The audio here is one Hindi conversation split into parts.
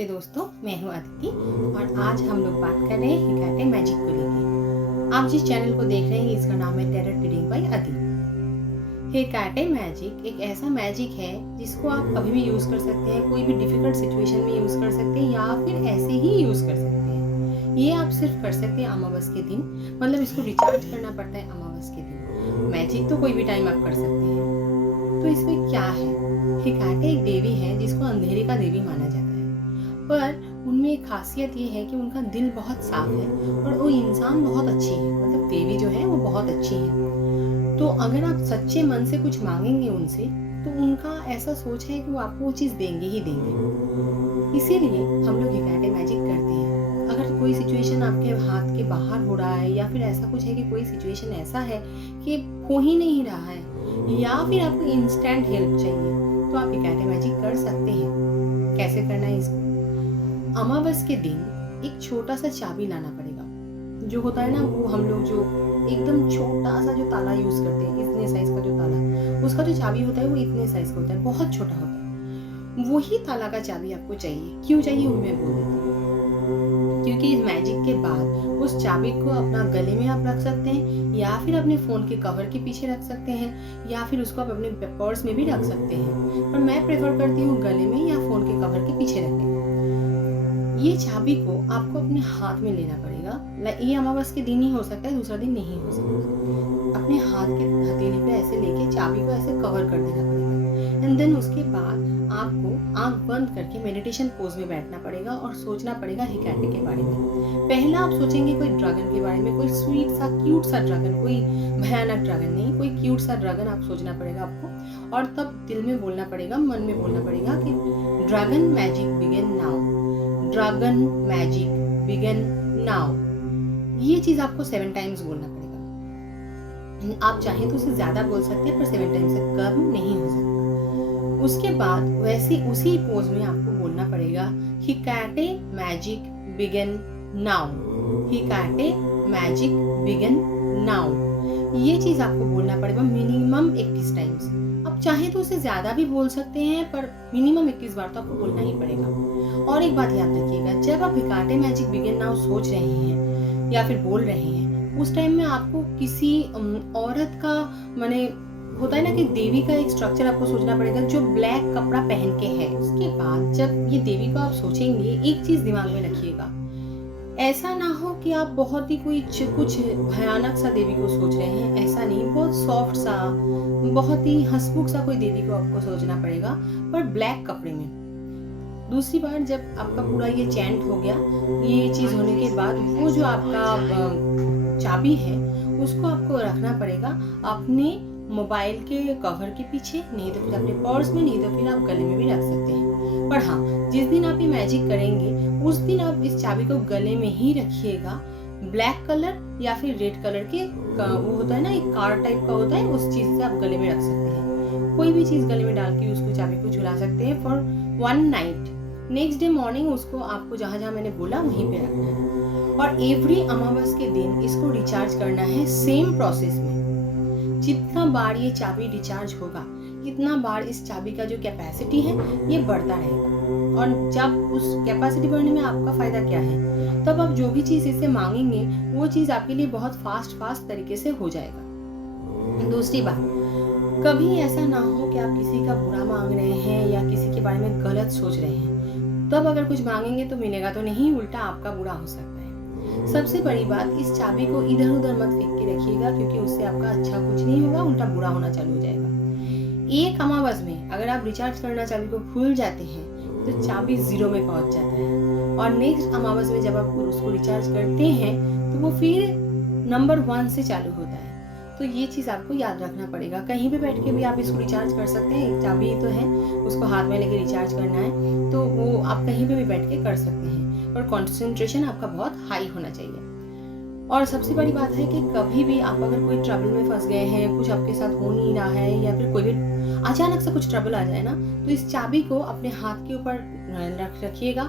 नमस्ते दोस्तों, मैं हूँ अदिति और आज हम लोग बात कर रहे हैं हिकाटे मैजिक को लेकर। आप जिस चैनल को देख रहे हैं इसका नाम है टैरोट रीडिंग बाय अदि। हिकाटे मैजिक एक ऐसा मैजिक है जिसको आप कभी भी यूज़ कर सकते हैं, कोई भी डिफिकल्ट सिचुएशन में यूज़ कर सकते हैं या फिर ऐसे ही यूज़ कर सकते हैं। ये आप सिर्फ कर सकते हैं अमावस के दिन, मतलब इसको रिचार्ज करना पड़ता है अमावस के दिन। मैजिक तो कोई भी टाइम आप कर सकते हैं। तो इसमें क्या है, हिकाटे एक देवी है जिसको अंधेरे का देवी माना जाता है, पर उनमें एक खासियत ये है कि उनका दिल बहुत साफ है और वो इंसान बहुत अच्छी है, मतलब देवी जो है वो बहुत अच्छी है। तो अगर आप सच्चे मन से कुछ मांगेंगे उनसे तो उनका ऐसा सोच है कि वो आपको वो चीज़ देंगे ही देंगे। इसीलिए हम लोग हिकाटे मैजिक करते हैं। अगर कोई सिचुएशन आपके हाथ के बाहर हो रहा है या फिर ऐसा कुछ है कि कोई सिचुएशन ऐसा है कि हो ही नहीं रहा है या फिर आपको इंस्टेंट हेल्प चाहिए तो आप हिकाटे मैजिक कर सकते हैं। कैसे करना है इसको? अमावस के दिन एक छोटा सा चाबी लाना पड़ेगा। जो होता है ना, वो हम लोग जो एकदम छोटा सा जो ताला यूज करते हैं, इतने साइज का जो ताला, उसका जो चाबी होता है वो इतने साइज का होता है, बहुत छोटा होता है। वही ताला का चाबी आपको चाहिए। क्यों चाहिए वो मैं बोल देती हूँ। क्योंकि इस मैजिक के बाद उस चाबी को अपना गले में आप रख सकते हैं या फिर अपने फोन के कवर के पीछे रख सकते हैं या फिर उसको आप अपने पर्स में भी रख सकते हैं, पर मैं प्रेफर करती हूँ गले में या फोन के कवर के पीछे रखें। ये चाबी को आपको अपने हाथ में लेना पड़ेगा। ये अमावस के दिन ही हो सकता है, दूसरा दिन नहीं हो सकता। अपने हाथ के हथेली पे ऐसे लेके चाबी को ऐसे कवर कर देना पड़ेगा एंड देन उसके बाद आपको आंख बंद करके मेडिटेशन पोज में बैठना पड़ेगा और सोचना पड़ेगा हिकाटे के बारे में। पहला आप सोचेंगे कोई ड्रैगन के बारे में, कोई स्वीट सा क्यूट सा ड्रैगन, कोई भयानक ड्रैगन नहीं, कोई क्यूट सा ड्रैगन आप सोचना पड़ेगा आपको। और तब दिल में बोलना पड़ेगा, मन में बोलना पड़ेगा कि dragon magic begin now, dragon magic begin now. ये चीज आपको 7 टाइम्स बोलना पड़ेगा। आप चाहें तो उसे ज्यादा बोल सकते हैं पर 7 टाइम्स से कम नहीं हो सकता। उसके बाद वैसे उसी पोज में आपको बोलना पड़ेगा Hecate magic begin now, Hecate magic begin now. ये चीज आपको बोलना पड़ेगा मिनिमम 21 टाइम्स। आप चाहे तो उसे ज्यादा भी बोल सकते हैं पर मिनिमम 21 बार तो आपको बोलना ही पड़ेगा। और एक बात याद रखिएगा, जब आप हिकाटे मैजिक बिगिन नाउ सोच रहे हैं या फिर बोल रहे हैं, उस टाइम में आपको किसी औरत का, माने होता है ना कि देवी का एक स्ट्रक्चर आपको सोचना पड़ेगा जो ब्लैक कपड़ा पहन के है। उसके बाद जब ये देवी को आप सोचेंगे, एक चीज दिमाग में रखिएगा, ऐसा ना हो कि आप बहुत ही कुछ भयानक सा देवी को सोच रहे हैं, ऐसा नहीं। बहुत सॉफ्ट सा, बहुत ही हंसमुख सा कोई देवी को आपको सोचना पड़ेगा, पर ब्लैक कपड़े में। दूसरी बार जब आपका पूरा ये चैंट हो गया, ये चीज होने के बाद वो जो आपका चाबी है उसको आपको रखना पड़ेगा अपने मोबाइल के कवर के पीछे, नहीं तो फिर अपने पर्स में, नहीं तो फिर आप गले में भी रख सकते हैं। पर हाँ, जिस दिन आप ये मैजिक करेंगे उस दिन आप इस चाबी को गले में ही रखिएगा। ब्लैक कलर या फिर रेड कलर के वो होता है ना, एक कार्ड टाइप का होता है, उस चीज से आप गले में रख सकते हैं। कोई भी चीज गले में डाल के उसको चाबी को झुला सकते हैं for 1 night. Next day morning उसको आपको जहां जहां मैंने बोला वहीं पे रखना है। और एवरी अमावस के दिन इसको रिचार्ज करना है सेम प्रोसेस में। जितना बार ये चाबी रिचार्ज होगा, कितना बार इस चाबी का जो कैपेसिटी है ये बढ़ता रहेगा। और जब उस कैपेसिटी बढ़ने में आपका फायदा क्या है, तब आप जो भी चीज इससे मांगेंगे वो चीज आपके लिए बहुत फास्ट तरीके से हो जाएगा। दूसरी बात, कभी ऐसा ना हो कि आप किसी का बुरा मांग रहे हैं या किसी के बारे में गलत सोच रहे हैं, तब अगर कुछ मांगेंगे तो मिलेगा तो नहीं, उल्टा आपका बुरा हो सकता है। सबसे बड़ी बात, इस चाबी को इधर उधर मत फेंक के रखिएगा क्योंकि उससे आपका अच्छा कुछ नहीं होगा, उल्टा बुरा होना चालू हो जाएगा। एक अमावस में अगर आप रिचार्ज करना चाबी को भूल जाते हैं तो चाबी 0 में पहुंच जाता है, और नेक्स्ट अमावस में जब आप उसको रिचार्ज करते हैं तो वो फिर नंबर 1 से चालू होता है। तो ये चीज आपको याद रखना पड़ेगा। कहीं भी बैठ के भी आप इसको रिचार्ज कर सकते हैं। एक चाबी तो है, उसको हाथ में लेके रिचार्ज करना है तो वो आप कहीं पे भी बैठ के कर सकते हैं, और कंसंट्रेशन आपका बहुत हाई होना चाहिए। और सबसे बड़ी बात है कि कभी भी आप अगर कोई ट्रबल में फंस गए हैं, कुछ आपके साथ हो नहीं रहा है या फिर कोई भी अचानक से कुछ ट्रबल आ जाए ना, तो इस चाबी को अपने हाथ के ऊपर रखिएगा,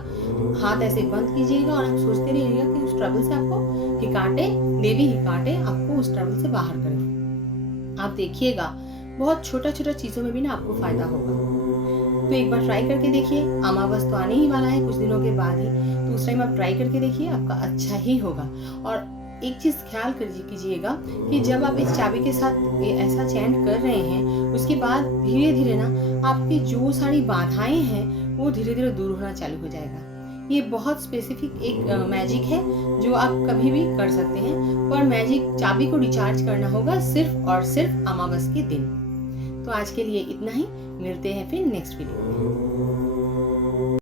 हाथ ऐसे बंद कीजिएगा और आप सोचते रहिएगा कि उस ट्रबल से आपको हिकाटे, देवी हिकाटे आपको उस ट्रबल से बाहर करें। आप देखिएगा बहुत छोटा छोटा चीजों में भी ना आपको फायदा होगा। तो एक बार ट्राई करके देखिए। अमावस तो आने ही वाला है कुछ दिनों के बाद ही, तो उस टाइम आप ट्राई करके देखिए, आपका अच्छा ही होगा। और एक चीज़ ख्याल कीजिएगा कि जब आप इस चाबी के साथ ऐसा चैंट कर रहे हैं, उसके बाद धीरे धीरे ना आपकी जो सारी बाधाएं हैं वो धीरे धीरे दूर होना चालू हो जाएगा। ये बहुत स्पेसिफिक एक मैजिक है जो आप कभी भी कर सकते हैं, पर मैजिक चाबी को रिचार्ज करना होगा सिर्फ और सिर्फ अमावस के दिन। तो आज के लिए इतना ही, मिलते हैं फिर नेक्स्ट वीडियो में।